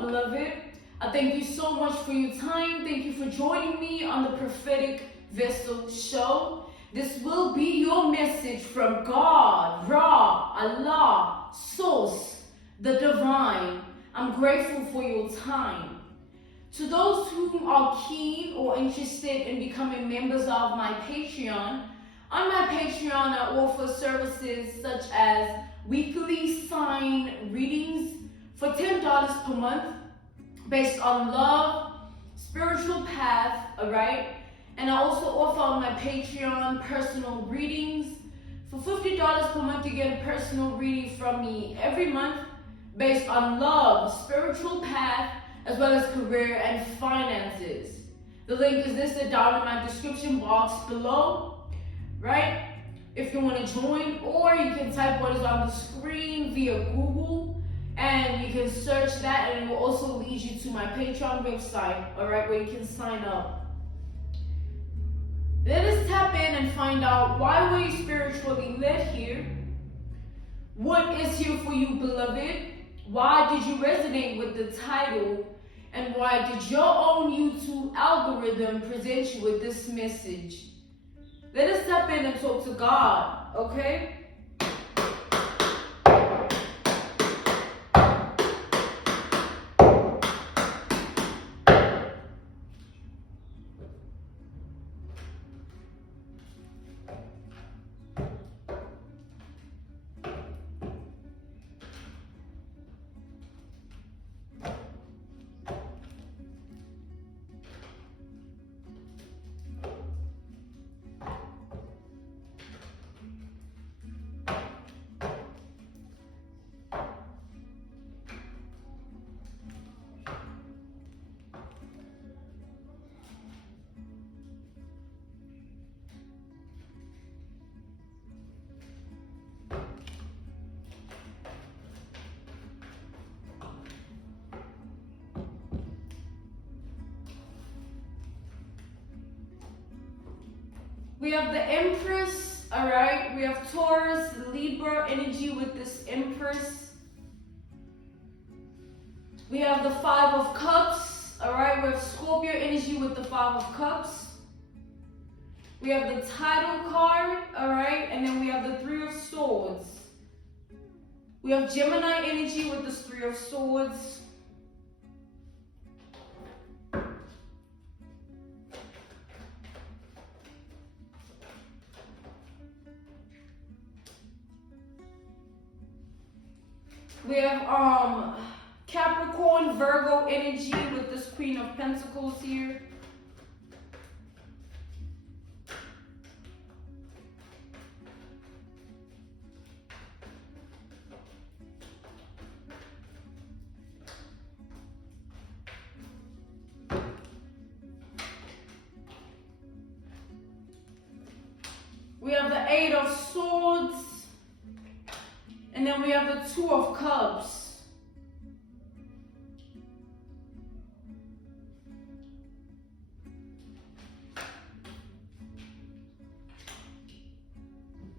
beloved. I thank you so much for your time. Thank you for joining me on the Prophetic Vessel Show. This will be your message from God, Ra, Allah, Source, the Divine. I'm grateful for your time. To those who are keen or interested in becoming members of my Patreon, on my Patreon I offer services such as weekly sign readings for $10 per month based on love, spiritual path, alright? And I also offer on my Patreon personal readings for $50 per month to get a personal reading from me every month based on love, spiritual path, as well as career and finances. The link is listed down in my description box below, right? If you want to join, or you can type what is on the screen via Google, and you can search that, and it will also lead you to my Patreon website, all right, where you can sign up. Let us tap in and find out, why were you spiritually led here? What is here for you, beloved? Why did you resonate with the title? And why did your own YouTube algorithm present you with this message? Let us step in and talk to God, okay? We have the Empress, all right? We have Taurus, Libra energy with this Empress. We have the Five of Cups, all right? We have Scorpio energy with the Five of Cups. We have the Title card, all right? And then we have the Three of Swords. We have Gemini energy with this Three of Swords. We have Capricorn, Virgo energy with this Queen of Pentacles here. We have the Eight of Swords. And then we have the Two of Cups.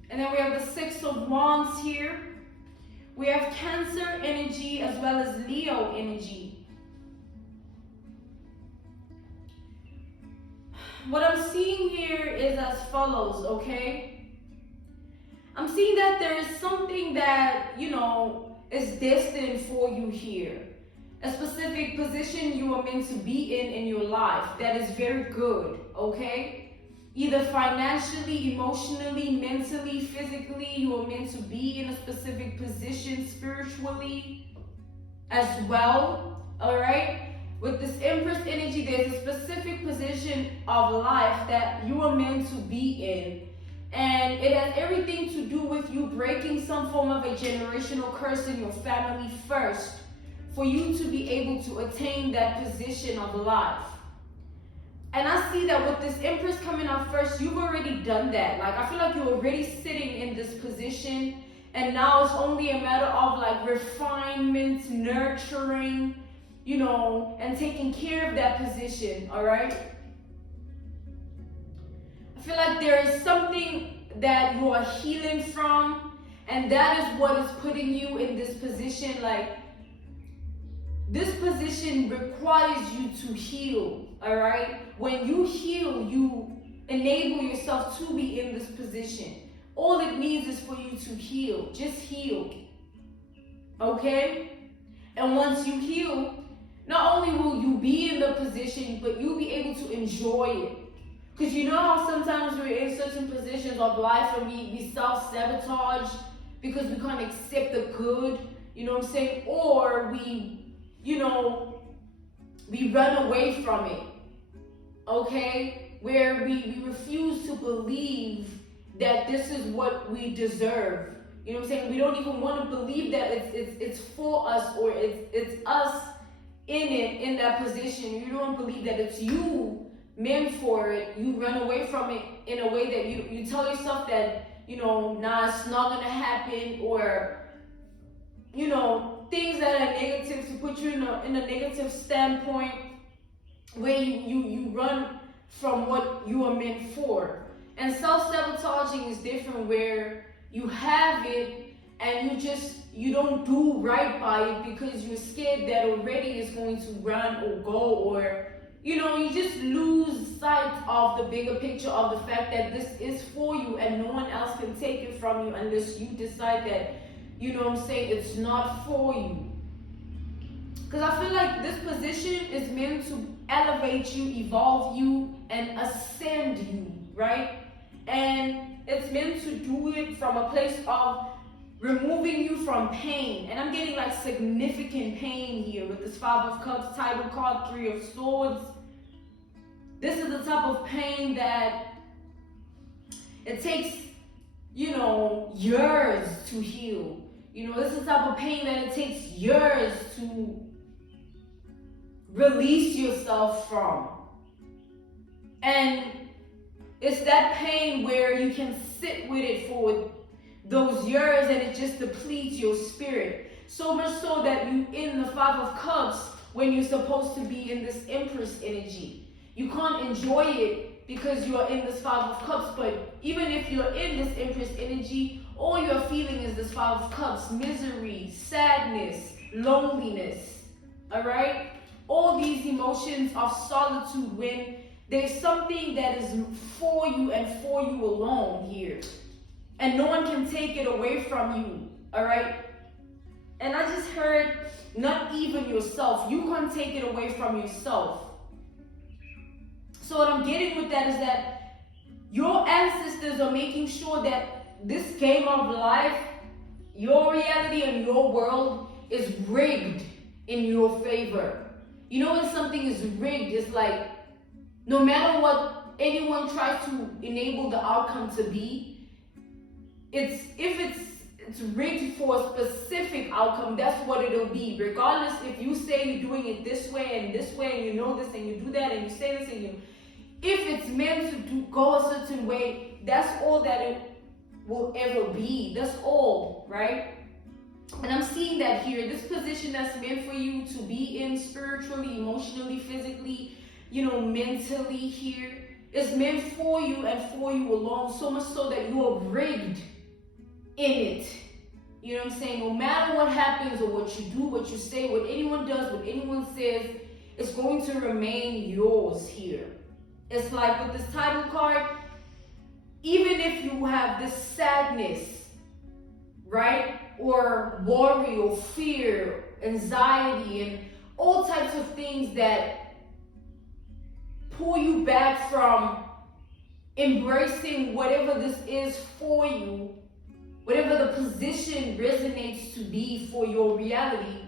And then we have the Six of Wands here. We have Cancer energy as well as Leo energy. What I'm seeing here is as follows, okay? I'm seeing that there is something that, is destined for you here. A specific position you are meant to be in your life that is very good, okay? Either financially, emotionally, mentally, physically, you are meant to be in a specific position spiritually as well, all right? With this Empress energy, there's a specific position of life that you are meant to be in. And it has everything to do with you breaking some form of a generational curse in your family first, for you to be able to attain that position of life. And I see that with this Empress coming out first, you've already done that. Like, I feel like you're already sitting in this position, and now it's only a matter of like refinement, nurturing, and taking care of that position, all right? I feel like there is something that you are healing from, and that is what is putting you in this position. Like, this position requires you to heal, all right? When you heal, you enable yourself to be in this position. All it needs is for you to heal. Just heal, okay? And once you heal, not only will you be in the position, but you'll be able to enjoy it. Because you know how sometimes we're in certain positions of life and we self-sabotage because we can't accept the good, you know what I'm saying? Or we run away from it, okay? Where we refuse to believe that this is what we deserve. You know what I'm saying? We don't even want to believe that it's for us, or it's us in that position. You don't believe that it's you meant for it. You run away from it in a way that you tell yourself that, nah, it's not gonna happen, or things that are negative to put you in a negative standpoint, where you run from what you are meant for. And self-sabotaging is different, where you have it and you don't do right by it because you're scared that already it's going to run or go, or you just lose sight of the bigger picture of the fact that this is for you and no one else can take it from you unless you decide that, it's not for you. Because I feel like this position is meant to elevate you, evolve you, and ascend you, right? And it's meant to do it from a place of removing you from pain. And I'm getting like significant pain here with this Five of Cups, title card, Three of Swords. This is the type of pain that it takes, years to heal. This is the type of pain that it takes years to release yourself from. And it's that pain where you can sit with it for those years and it just depletes your spirit. So much so that you in the Five of Cups when you're supposed to be in this Empress energy. You can't enjoy it because you're in this Five of Cups, but even if you're in this Empress energy, all you're feeling is this Five of Cups: misery, sadness, loneliness, all right? All these emotions of solitude when there's something that is for you and for you alone here. And no one can take it away from you, all right? And I just heard, not even yourself. You can't take it away from yourself. So what I'm getting with that is that your ancestors are making sure that this game of life, your reality and your world is rigged in your favor. When something is rigged, it's like, no matter what anyone tries to enable the outcome to be, if it's rigged for a specific outcome, that's what it'll be. Regardless if you say you're doing it this way, and this and this, and you do that, and you say this, and if it's meant to go a certain way, that's all that it will ever be. That's all, right? And I'm seeing that here. This position that's meant for you to be in spiritually, emotionally, physically, mentally here, is meant for you and for you alone, so much so that you are rigged in it. You know what I'm saying? No matter what happens or what you do, what you say, what anyone does, what anyone says, it's going to remain yours here. It's like with this title card, even if you have this sadness, right? Or worry or fear, anxiety, and all types of things that pull you back from embracing whatever this is for you, whatever the position resonates to be for your reality,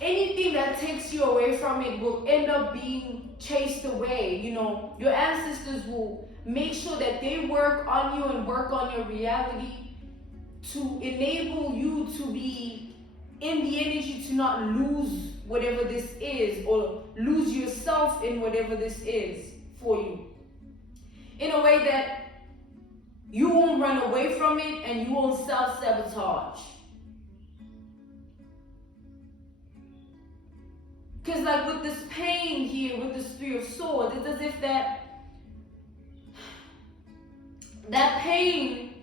anything that takes you away from it will end up being chased away. Your ancestors will make sure that they work on you and work on your reality to enable you to be in the energy to not lose whatever this is, or lose yourself in whatever this is for you. In a way that you won't run away from it and you won't self-sabotage. Because like with this pain here, with this Three of Swords, it's as if that pain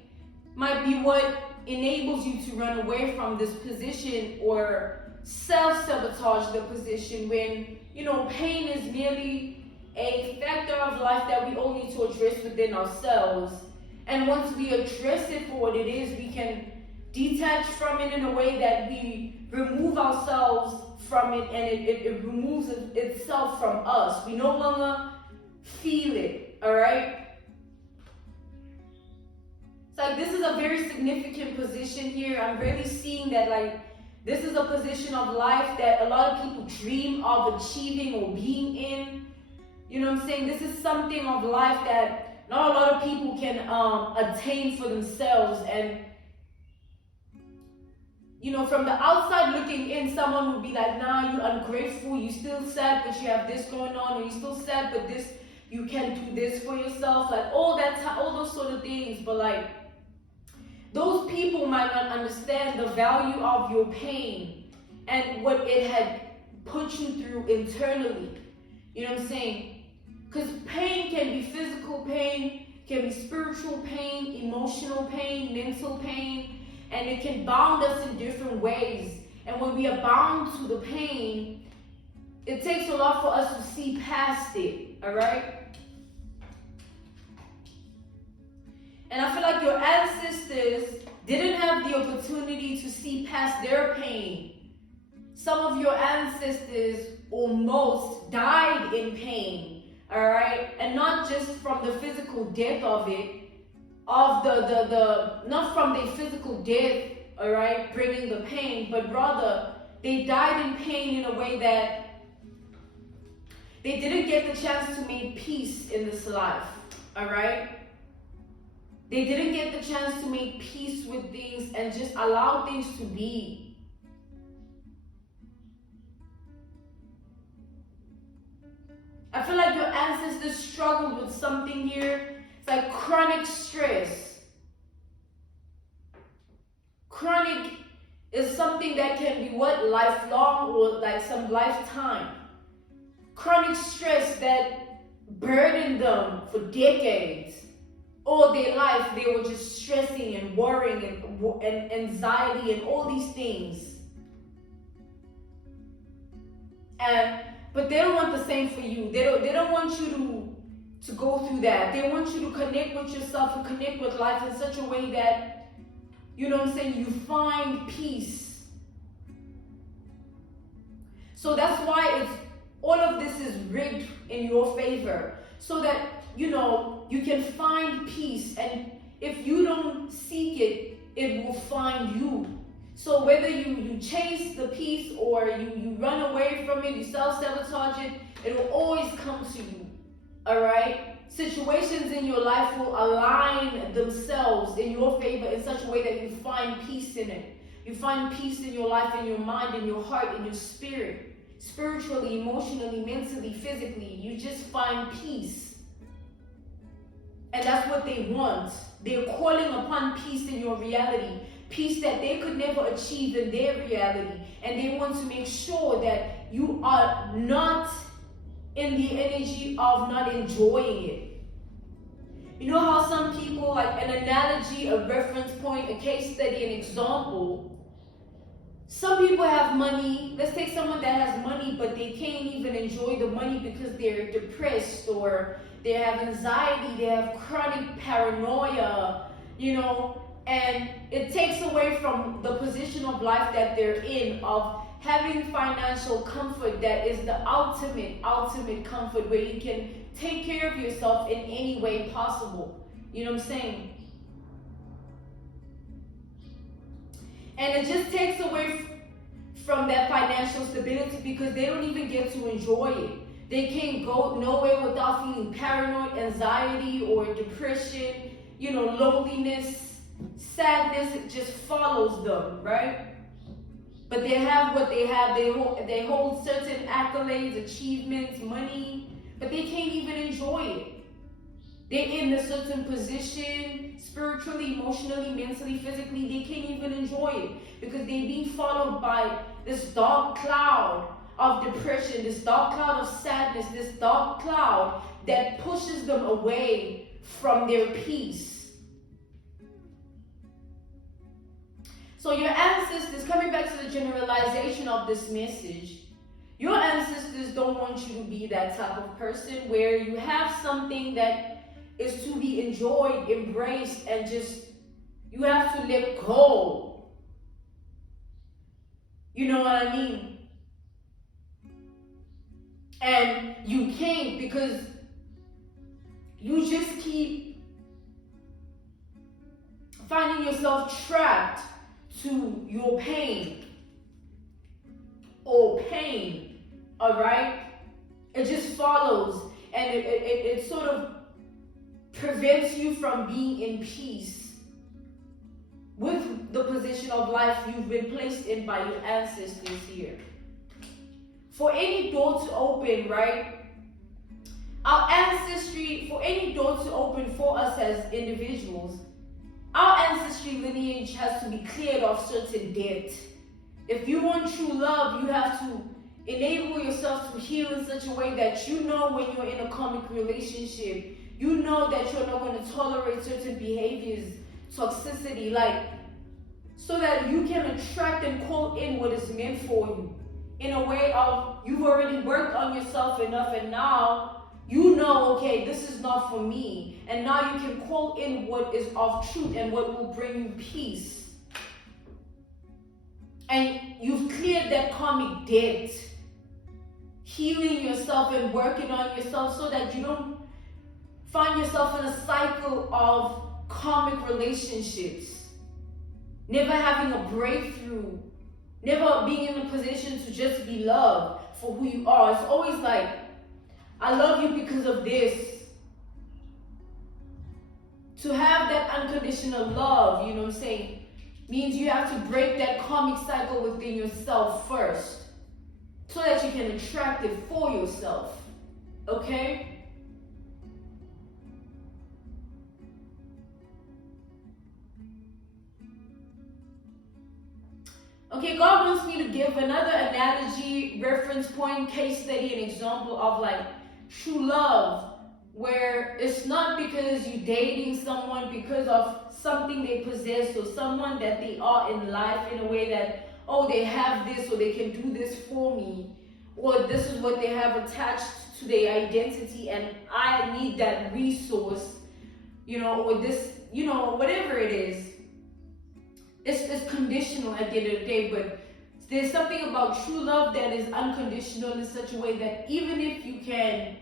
might be what enables you to run away from this position, or self-sabotage the position when, pain is merely a factor of life that we all need to address within ourselves. And once we address it for what it is, we can detach from it in a way that we remove ourselves from it, and it removes itself from us. We no longer feel it, all right? It's like this is a very significant position here. I'm really seeing that this is a position of life that a lot of people dream of achieving or being in. You know what I'm saying? This is something of life that not a lot of people can attain for themselves. And from the outside looking in, someone would be like, nah, you're ungrateful, you still sad, but you have this going on, or you still sad, but you can do this for yourself, all those sort of things. But those people might not understand the value of your pain and what it had put you through internally. You know what I'm saying? Because pain can be physical pain, can be spiritual pain, emotional pain, mental pain, and it can bound us in different ways. And when we are bound to the pain, it takes a lot for us to see past it, all right? And I feel like your ancestors didn't have the opportunity to see past their pain. Some of your ancestors almost died in pain, all right? And not just from the physical death of it, not from the physical death, all right, bringing the pain, but rather they died in pain in a way that they didn't get the chance to make peace in this life, all right? They didn't get the chance to make peace with things and just allow things to be. I feel like your ancestors struggled with something here. It's like chronic stress. Chronic is something that can be lifelong or some lifetime. Chronic stress that burdened them for decades. All their life, they were just stressing and worrying and anxiety and all these things. But they don't want the same for you. They don't want you to go through that. They want you to connect with yourself and connect with life in such a way that, you know what I'm saying, you find peace. So that's why all of this is rigged in your favor. So that, you can find peace. And if you don't seek it, it will find you. So whether you chase the peace or you run away from it, you self-sabotage it, it will always come to you. All right? Situations in your life will align themselves in your favor in such a way that you find peace in it. You find peace in your life, in your mind, in your heart, in your spirit. Spiritually, emotionally, mentally, physically. You just find peace. And that's what they want. They're calling upon peace in your reality. Peace that they could never achieve in their reality. And they want to make sure that you are not in the energy of not enjoying it. You know how some people, an analogy, a reference point, a case study, an example. Some people have money. Let's take someone that has money, but they can't even enjoy the money because they're depressed or they have anxiety, they have chronic paranoia, and it takes away from the position of life that they're in of having financial comfort that is the ultimate comfort where you can take care of yourself in any way possible. You know what I'm saying? And it just takes away from that financial stability because they don't even get to enjoy it. They can't go nowhere without feeling paranoid, anxiety, or depression, loneliness, sadness. It just follows them, right? But they have what they have. They hold certain accolades, achievements, money, but they can't even enjoy it. They're in a certain position, spiritually, emotionally, mentally, physically. They can't even enjoy it because they're being followed by this dark cloud of depression, this dark cloud of sadness, this dark cloud that pushes them away from their peace. So your ancestors, coming back to the generalization of this message, your ancestors don't want you to be that type of person where you have something that is to be enjoyed, embraced, and just, you have to let go. You know what I mean? And you can't, because you just keep finding yourself trapped to your pain or pain, all right? It just follows, and it sort of prevents you from being in peace with the position of life you've been placed in by your ancestors here. For any door to open, right? Our ancestry, for any door to open for us as individuals, our ancestry lineage has to be cleared of certain debt. If you want true love, you have to enable yourself to heal in such a way that you know when you're in a karmic relationship, you know that you're not going to tolerate certain behaviors, toxicity, like, so that you can attract and call in what is meant for you. In a way of, you've already worked on yourself enough, and now you know, okay, this is not for me. And now you can call in what is of truth and what will bring you peace. And you've cleared that karmic debt, healing yourself and working on yourself so that you don't find yourself in a cycle of karmic relationships. Never having a breakthrough, never being in a position to just be loved for who you are. It's always like, I love you because of this. To have that unconditional love, you know what I'm saying, means you have to break that karmic cycle within yourself first, so that you can attract it for yourself. Okay? Okay, God wants me to give another analogy, reference point, case study, an example of like true love, where it's not because you're dating someone because of something they possess or someone that they are in life in a way that, oh, they have this or they can do this for me, or this is what they have attached to their identity and I need that resource, you know, or this, you know, whatever it is. It's conditional at the end of the day, but there's something about true love that is unconditional in such a way that even if you can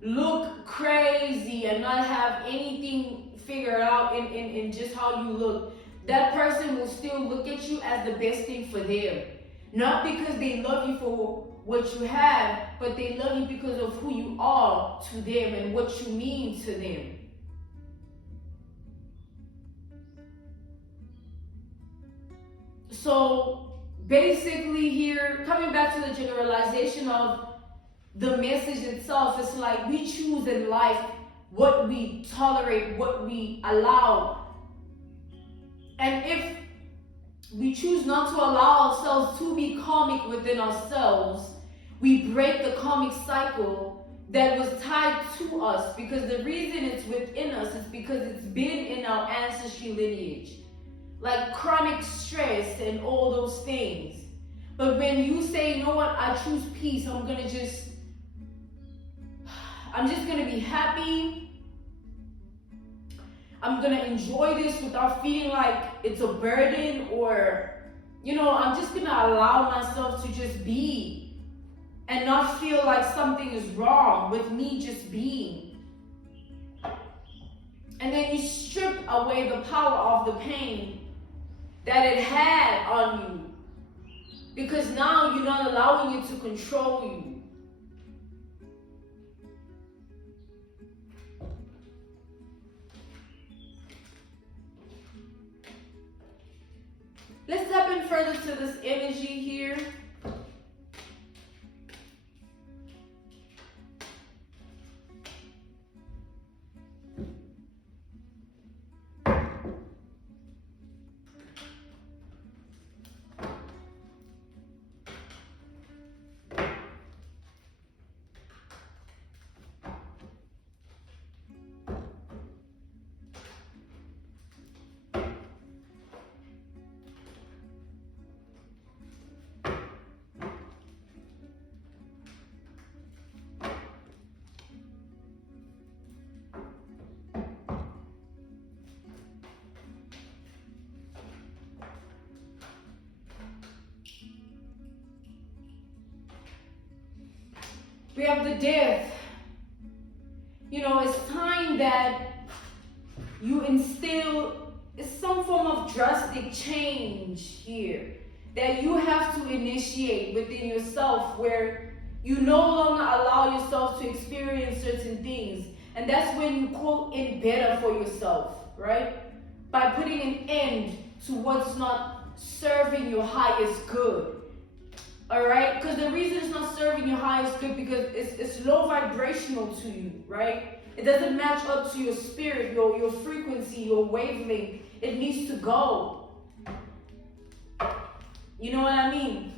look crazy and not have anything figured out in just how you look, that person will still look at you as the best thing for them. Not because they love you for what you have, but they love you because of who you are to them and what you mean to them. So basically here, coming back to the generalization of the message itself, it's like we choose in life what we tolerate, what we allow. And if we choose not to allow ourselves to be karmic within ourselves, we break the karmic cycle that was tied to us, because the reason it's within us is because it's been in our ancestry lineage. Like chronic stress and all those things. But when you say, you know what, I choose peace, I'm just gonna be happy. I'm gonna enjoy this without feeling like it's a burden, or, you know, I'm just gonna allow myself to just be and not feel like something is wrong with me just being. And then you strip away the power of the pain that it had on you, because now you're not allowing it to control you. Let's step in further to this energy here. We have the death. You know, it's time that you instill some form of drastic change here that you have to initiate within yourself, where you no longer allow yourself to experience certain things. And that's when you quote in better for yourself, right? By putting an end to what's not serving your highest good. All right, because the reason it's not serving your highest good because it's low vibrational to you, right? It doesn't match up to your spirit, your frequency, your wavelength. It needs to go. You know what I mean?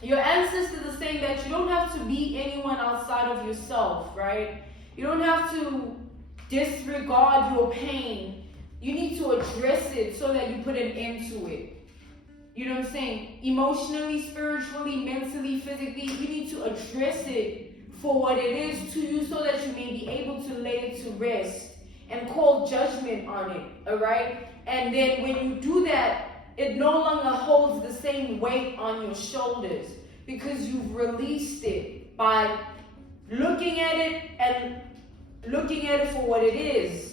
Your ancestors are saying that you don't have to be anyone outside of yourself, right? You don't have to disregard your pain. You need to address it so that you put an end to it. You know what I'm saying? Emotionally, spiritually, mentally, physically, you need to address it for what it is to you so that you may be able to lay it to rest and call judgment on it, all right? And then when you do that, it no longer holds the same weight on your shoulders because you've released it by looking at it and looking at it for what it is.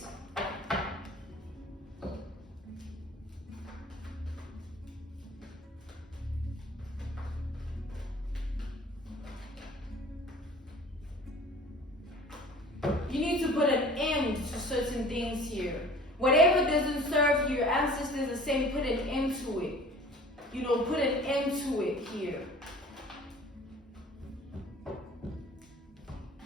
You need to put an end to certain things here. Whatever doesn't serve you, your ancestors are saying put an end to it. You know, put an end to it here.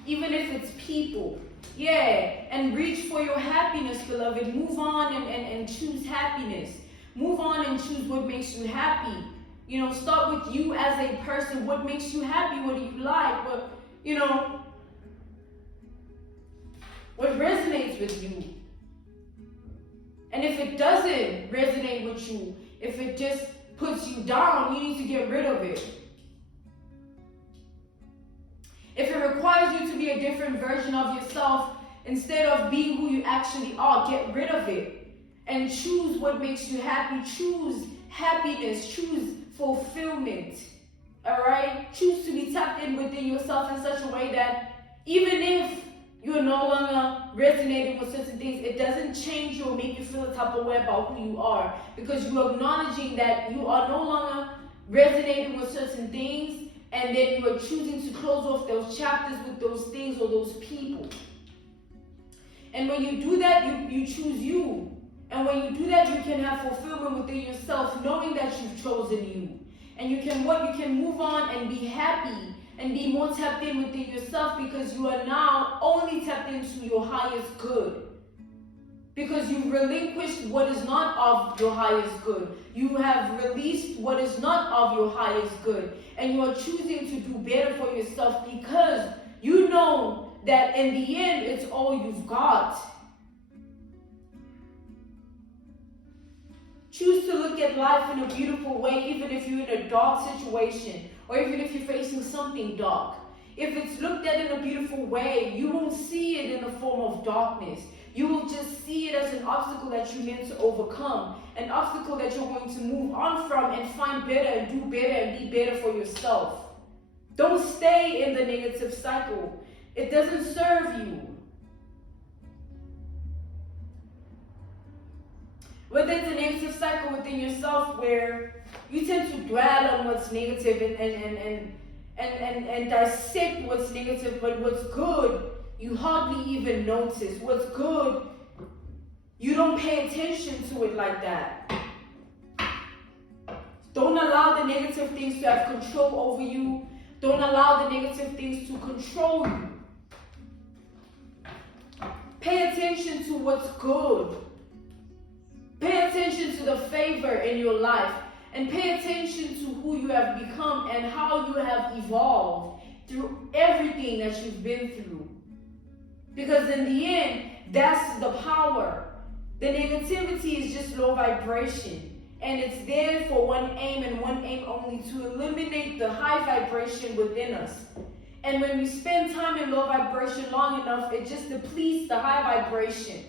Even if it's people. Yeah, and reach for your happiness, beloved. Move on and choose happiness. Move on and choose what makes you happy. You know, start with you as a person. What makes you happy? What do you like? What, you know, what resonates with you? And if it doesn't resonate with you, if it just puts you down, you need to get rid of it. If it requires you to be a different version of yourself, instead of being who you actually are, get rid of it. And choose what makes you happy. Choose happiness. Choose fulfillment. Alright? Choose to be tapped in within yourself in such a way that even if you're no longer resonating with certain things, it doesn't change you or make you feel a type of way about who you are. Because you're acknowledging that you are no longer resonating with certain things, and then you are choosing to close off those chapters with those things or those people. And when you do that, you choose you. And when you do that, you can have fulfillment within yourself, knowing that you've chosen you. And you can move on and be happy and be more tapped in within yourself, because you are now only tapped into your highest good. Because you relinquished what is not of your highest good. You have released what is not of your highest good. And you are choosing to do better for yourself because you know that in the end, it's all you've got. Choose to look at life in a beautiful way, even if you're in a dark situation, or even if you're facing something dark. If it's looked at in a beautiful way, you won't see it in the form of darkness. You will just see it as an obstacle that you're meant to overcome, an obstacle that you're going to move on from and find better and do better and be better for yourself. Don't stay in the negative cycle. It doesn't serve you. Whether it's a negative cycle within yourself where you tend to dwell on what's negative and dissect what's negative, but what's good, you hardly even notice. What's good, you don't pay attention to it like that. Don't allow the negative things to have control over you. Don't allow the negative things to control you. Pay attention to what's good. Pay attention to the favor in your life. And pay attention to who you have become and how you have evolved through everything that you've been through. Because in the end, that's the power. The negativity is just low vibration. And it's there for one aim and one aim only, to eliminate the high vibration within us. And when we spend time in low vibration long enough, it just depletes the high vibration.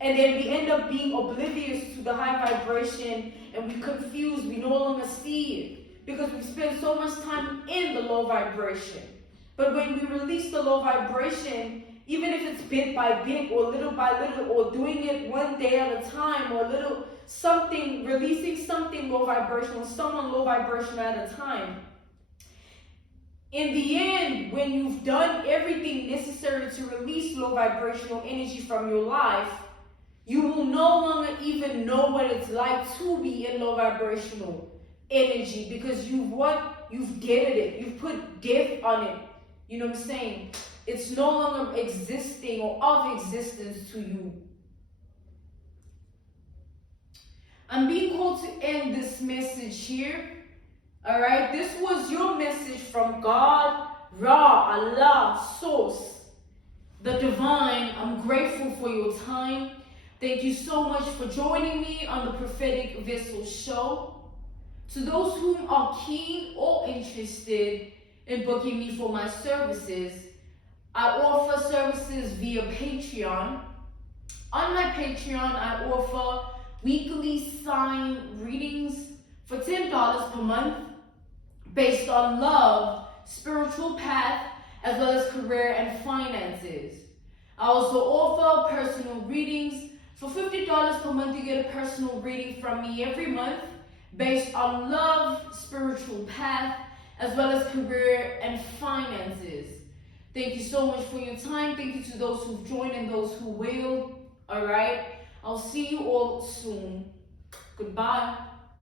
And then we end up being oblivious to the high vibration, and we confuse, we no longer see it because we spend so much time in the low vibration. But when we release the low vibration, even if it's bit by bit or little by little, or doing it one day at a time, or little something, releasing something low vibrational, someone low vibrational at a time, in the end, when you've done everything necessary to release low vibrational energy from your life, you will no longer even know what it's like to be in low vibrational energy, because you've deaded it, you've put death on it. You know what I'm saying? It's no longer existing or of existence to you. I'm being called to end this message here. All right, this was your message from God, Ra, Allah, Source, the Divine. I'm grateful for your time. Thank you so much for joining me on the Prophetic Vessel Show. To those whom are keen or interested in booking me for my services, I offer services via Patreon. On my Patreon, I offer weekly sign readings for $10 per month based on love, spiritual path, as well as career and finances. I also offer personal readings for $50 per month. You get a personal reading from me every month based on love, spiritual path, as well as career and finances. Thank you so much for your time. Thank you to those who've joined and those who will. All right. I'll see you all soon. Goodbye.